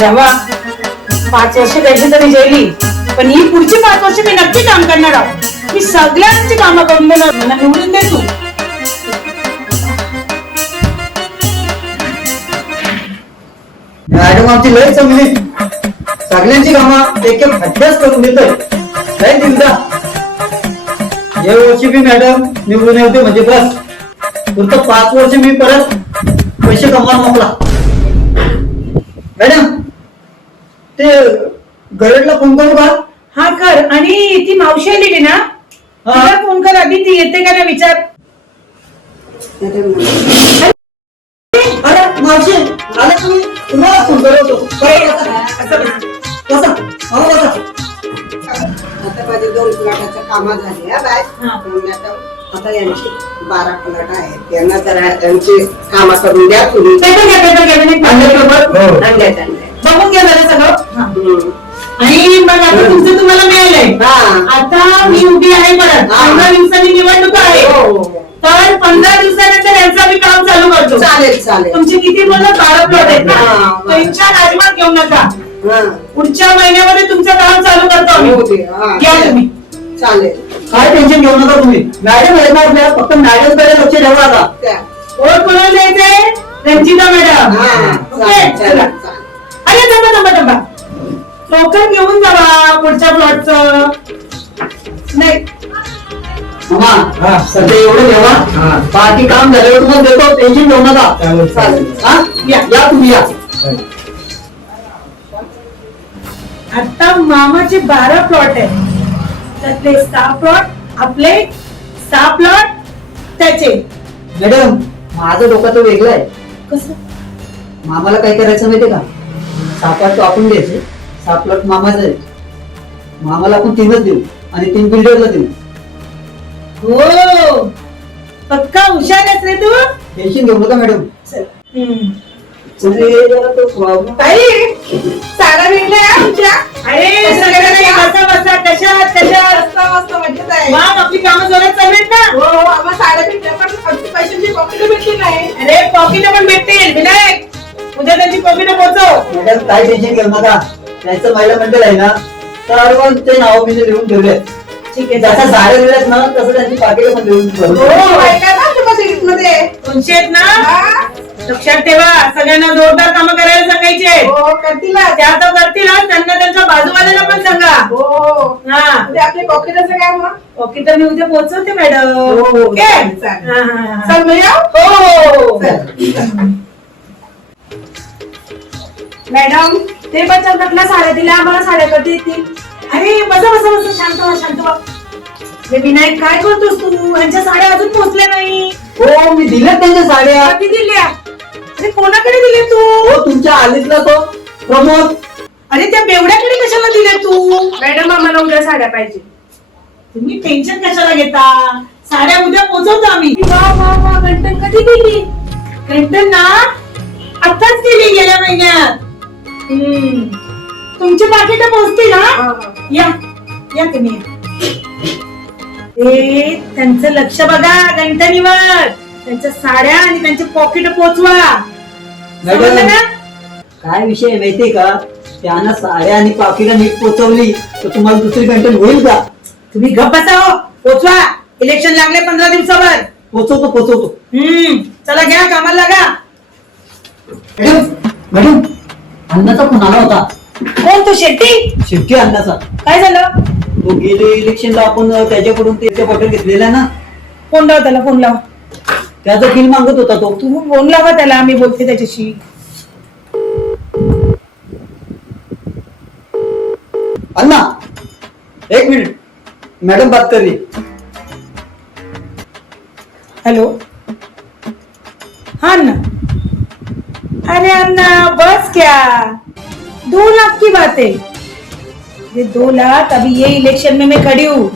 देवा 5 वर्ष द्यायची तरी जेली, पण ही पुढची 5 वर्ष मी नक्की काम करणार आहोत. मी सगळ्यांची कामं करून देणार. मला निवडून दे तू. मॅडम आमची लय चांगली, सगळ्यांची कामं एक एक अभ्यास करून देतोय. लय दिवसा या वर्षी मी मॅडम निवडून येते म्हणजे बस, पुढचं 5 वर्ष मी परत पैसे कमवायला मोकळा. मॅडम ते गरडला फोन करू का? हा कर. आणि ती मावशी आलेली ना, तिला फोन कर आधी, ती येते का ना विचार. अरे मावशी आला तुम्ही, तुम्हाला फोन करतो. कसं आता माझे 2 प्लॉटाच्या कामं झाली बाय. आता यांची 12 प्लॉट आहेत, त्यांना जरा त्यांची कामं करून द्या तुम्ही. बघून घ्या जरा सगळं. आणि मग आता तुमचं तुम्हाला मिळालंय. आता मी उभी आहे परत. 15 दिवसांनी निवडणूक आहे, तर 15 दिवसानंतर यांचं आम्ही काम चालू करतो. चालेल चालेल. तुमचे किती बोलला? 12 प्लॉट आहेत ना, त्यांच्या राजमात घेऊ नका. पुढच्या महिन्यामध्ये तुमचं काम चालू करतो आम्ही. घ्या तुम्ही. चालेल. काय टेन्शन घेऊ नका तुम्ही, मॅडम येणार नाही, फक्त मॅडम कडे लक्ष ठेवा. आता ओळख कोणाला द्यायचंय? रंजिता मॅडम. ओके चला. अरे थांबा, टोकन घेऊन जावा पुढच्या प्लॉटचं. नाही सध्या एवढं ठेवा, बाकी काम झाल्यावर तुम्हाला देतो, टेन्शन घेऊ नका. चालेल. या तुम्ही या. आता मामाचे 12 प्लॉट आहेत, त्यातले 6 प्लॉट आपले, 6 प्लॉट त्याचे. मॅडम माझं डोकं तर वेगळं आहे. कसं? मामाला काय करायचं माहितीये का? 6 प्लॉट आपण द्यायचे, 6 प्लॉट मामाचं आहे. मामाला आपण 3च देऊ आणि 3 बिल्डरला देऊ. हो, पक्का हुशार आहेस रे तू. टेन्शन घेऊ नका मॅडम. ताई, साडा भेटलाय आमच्या. अरे सगळं नाही, बसा कशात मग आपली कामं जोरात चालू आहेत ना. हो आम्हाला साड्या भेटल्या, पण पैशांची पॉकेट भेटली नाही. अरे पॉकेट पण भेटतील विनायक, उद्या त्यांची पॉकेट पोहोचव. मॅडम काय टेन्शन घेऊ नका, त्यांचं महिला मंडळ आहे ना, तर ते नाव मी लिहून ठेवले. ठीक आहे. जसं साड्या दिल्यात ना तसं त्यांची पाकिट पण लिहून ठेवली. तुमचे आहेत ना, लक्षात ठेवा. सगळ्यांना जोरदार कामं करायला सांगायचे. त्या तर करतील, त्यांना त्यांच्या बाजूवाल्याला पण सांगा. आपले पॉकेटाचं काय मग? पॉकेट मी उद्या पोहोचवते मॅडम. मॅडम ते बचत गटला साड्या दिल्या, आम्हाला साड्या कधी येतील? अरे बसा शांत व्हा. विनायक काय करतोस तू? यांच्या साड्या अजून पोहोचल्या नाही. हो मी दिल्या त्यांच्या साड्या. कधी दिल्या? अरे कोणाकडे दिले तू? हो तुमच्या आलीतला तो प्रमोद. अरे त्या बेवड्याकडे कशाला दिले तू? मॅडम आम्हाला उद्या साड्या पाहिजे. तुम्ही टेन्शन कशाला घेता? साड्या उद्या पोहोचवतो आम्ही. वा घंटन कधी दिली? घंटन ना आताच दिली, गेल्या महिन्यात. तुमची पाकिट पोहोचतील ना. या तुम्ही. त्यांचं लक्ष बघा गंठणीवर. त्यांच्या साड्या आणि त्यांचे पॉकेट पोहोचवा. काय विषय माहितीये का? त्यांना साड्या आणि पाकिट नीट पोहोचवली तर तुम्हाला दुसरी गंटन होईल का? तुम्ही गप्प बसा हो. पोहोचवा. इलेक्शन लागले 15 दिवसावर. पोहोचवतो. चला घ्या कामाला लागा. मॅडम अण्णाचा फोन आला होता. कोण तो? शेट्टी अण्णाचा. काय झालं? तो गेले इलेक्शनला आपण त्याच्याकडून त्याच्या बॉटल घेतलेला ना. फोन लावा त्याला, फोन लावा. त्याचा बिल मागत होता तो. तू फोन लावा त्याला, मी बोलते त्याच्याशी. अन्ना 1 मिनिट, मॅडम बात कर रही. हेलो. हाँ अन्ना. अरे अन्ना बस क्या, 2 लाख की बात है. ये 2 लाख अभी ये इलेक्शन में मैं खड़ी हूँ.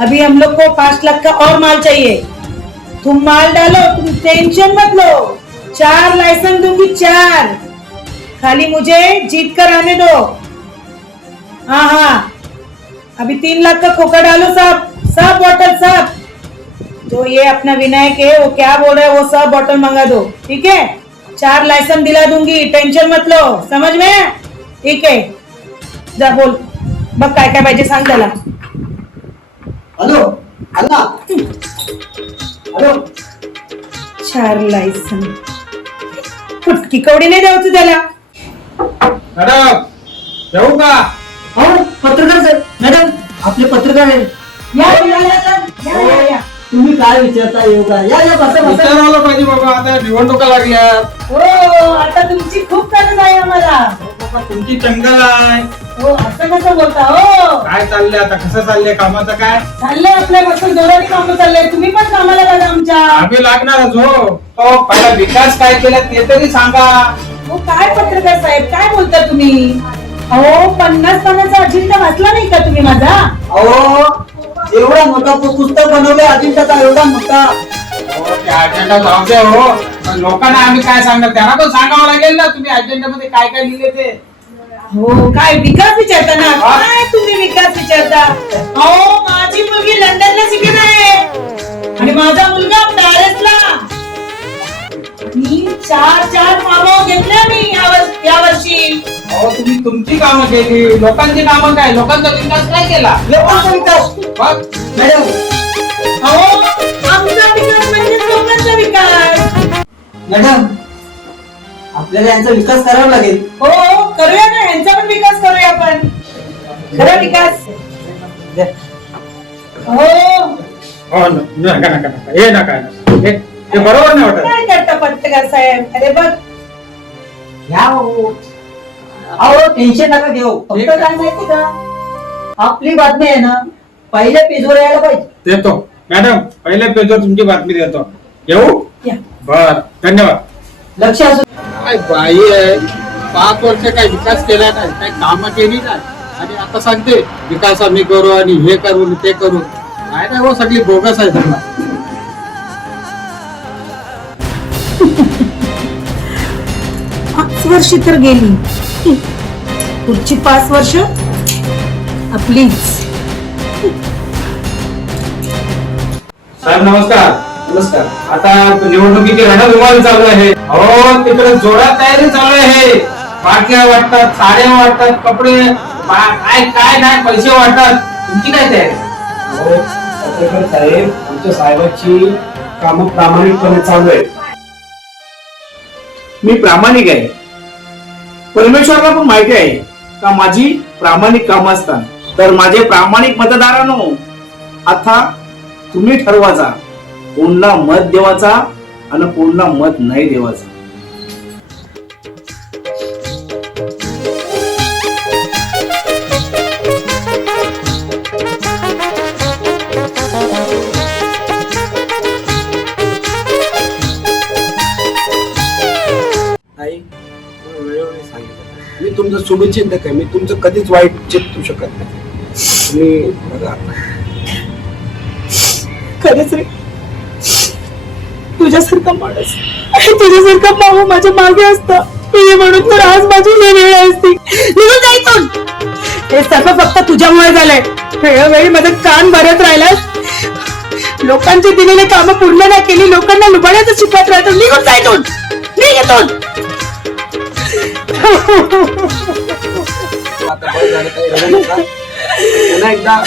अभी हम लोग को 5 लाख का और माल चाहिए. तुम माल डालो, तुम टेंशन मत लो. 4 लाइसेंस दूंगी, 4. खाली मुझे जीत कर आने दो. हाँ अभी 3 लाख का खोखा डालो, सब बॉटल सब. जो ये अपना विनायक है वो क्या बोल रहा है, वो सब बॉटल मंगा दो. ठीक है, 4 लाइसेंस दिला दूंगी, टेंशन मत लो. समझ में? ठीक आहे, जा बोल, बघ काय काय पाहिजे सांग त्याला. हॅलो अण्णा, हॅलो. चार लायसन फुटकी कवडी नाही द्यावचं त्याला. मॅडम जाऊ का? हो पत्रकार साहेब, मॅडम आपले पत्रकार आहे. या या, या, या, या. तुम्ही काय विचारता येऊ का? या या बसा बसा. विचारायला पाहिजे बाबा, आता निवडणुका लागल्यात. हो आता तुमची खूप गरज आहे आम्हाला. बाबा तुमची जंगल आहे. हो असं कसं बोलता हो? काय चाललंय आता, कसं चाललंय कामाचं काय? चाललंय आपल्या मस्त जोराने काम चाललंय. तुम्ही पण कामाला लागा आमच्या. आम्ही लागणारच हो. पहिला विकास काय केला ते तरी सांगा. हो काय पत्रकार साहेब काय बोलता तुम्ही? अहो 50 पानाचा अजिंठा वाचला नाही का तुम्ही माझा? अहो एवढा मोठा पुस्तक बनवलं अजिंठाचा, एवढा मोठा. हो, ते अजेंडा जाऊ द्या हो. पण लोकांना आम्ही काय सांगणार, त्यांना पण सांगावं लागेल ना तुम्ही अजेंडा मध्ये काय काय लिहिले ते. हो काय विकास विचारता ना? हा? काय तुम्ही विकास विचारता? अहो माझी मुलगी लंडनला शिकत आहे आणि माझा मुलगा पॅरिसला. मी चार मामा घेतल्या मी या वर्षी. अहो तुम्ही तुमची कामं केली, लोकांची कामं काय, लोकांचा विकास काय केला? लोकांचा विकास. बघ, मॅडम अहो आमचा विकास म्हणजे लोकांचा विकास. मॅडम आपल्याला यांचा विकास करावा लागेल. हो करूया ना, यांचा पण विकास करूया आपण. खरा विकास. हो हो नका नका नका, हे नका नका. हे बरोबर नाही वाटत. काय करता पत्रकार साहेब? अरे बघ या हो. अहो टेन्शन नका घेऊ. फक्त ठीक आहे. काय माहिती का, आपली बातमी आहे ना पहिल्या पेजवर यायला पाहिजे. देतो मॅडम, पहिल्या पेजवर तुमची बातमी देतो. येऊ? या. बर, धन्यवाद. लक्ष असू. काय बाई आहे, 5 वर्ष काय विकास केला नाही, काय कामं केली नाही, आणि आता सांगते विकास आम्ही करू आणि हे करू आणि ते करू. काय नाही हो, सगळी बोगस आहे सगळं. 5 वर्ष तर गेली, पुढची 5 वर्ष आपलीच. साहेब नमस्कार. नमस्कार. आता निवडणुकीची रणधुमाळी चालू आहे. हो तिकडे जोरात तयारी चालू आहे. पाट्या वाटतात, साड्या वाटतात, कपडे काय काय नाही, पैसे वाटतात. तुमची काय तयारी? हो पत्रकार साहेब, आमच्या साहेबांची कामं प्रामाणिकपणे चालू आहे. मी प्रामाणिक आहे. परमेश्वराला पण माहिती आहे का माझी प्रामाणिक कामं असतात. तर माझे प्रामाणिक मतदारांनो, आता तुम्ही ठरवाचा कोणला मत देवाचा आणि कोणला मत नाही देवाचा. वेळोवेळी सांगितलं मी तुमचं शुभचिंतक आहे. मी तुमचं कधीच वाईट चिंतू शकत नाही. तुम्ही बघा खरंच रे, तुझ्यासारखा माणूस आणि तुझ्यासारखा भाऊ माझ्या मागे असता म्हणून तर आज माझी ही वेळ असती. निघून जायचं. हे सर्व फक्त तुझ्यामुळे झालंय. वेळोवेळी माझं कान भरत राहिलास, लोकांची दिलेली कामं पूर्ण नाही केली, लोकांना लुबाडायचं शिकवत राहतो. निघून जायचं. निघून आता बरं झालं, काही रडू नका. पुन्हा एकदा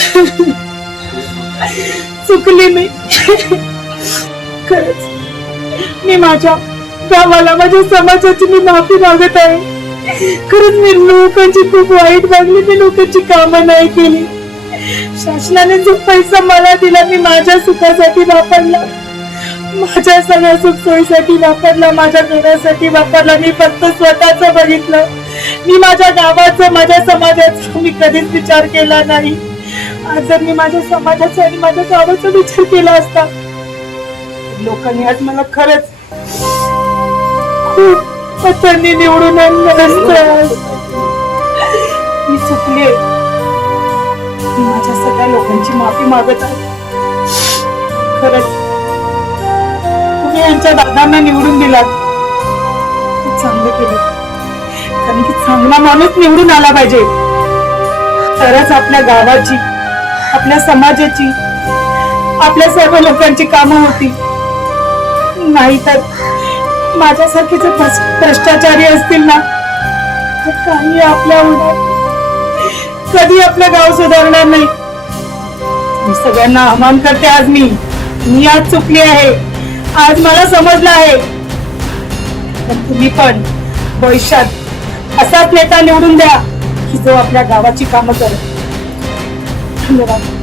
चुकली मी. खरंच मी माझ्या गावाला, माझ्या समाजाची मी माफी मागत आहे. खरंच मी लोकांची खूप वाईट वागली. मी लोकांची कामं नाही केली. शासनाने जो पैसा मला दिला मी माझ्या सुखासाठी वापरला, माझ्या सगळ्या सुख सोयीसाठी वापरला, माझ्या घरासाठी वापरला. मी फक्त स्वतःच बघितलं. मी माझ्या गावाचं, माझ्या समाजाचा मी कधीच विचार केला नाही. आज जर मी माझ्या समाजाचा आणि माझ्या गावाचा विचार केला असता, लोकांनी आज मला खरंच खूप मतांनी निवडून आणलं असतं. मी चुकले. मी माझ्या सगळ्या लोकांची माफी मागत आहे. खरंच तुम्ही यांच्या दादांना निवडून दिलात, खूप चांगलं केलं. कारण की चांगला माणूस निवडून आला पाहिजे, तरच आपल्या गावाची, आपल्या समाजाची, आपल्या सर्व लोकांची कामं होती. नाहीतर माझ्यासारखे जर भ्रष्टाचारी असतील ना, काही आपल्या होणार, कधी आपलं गाव सुधारणार नाही. मी सगळ्यांना आव्हान करते, आज मी आज चुकली आहे, आज मला समजलं आहे. पण तुम्ही पण भविष्यात असाच नेता निवडून द्या की जो आपल्या गावाची कामं करेल. धन्यवाद.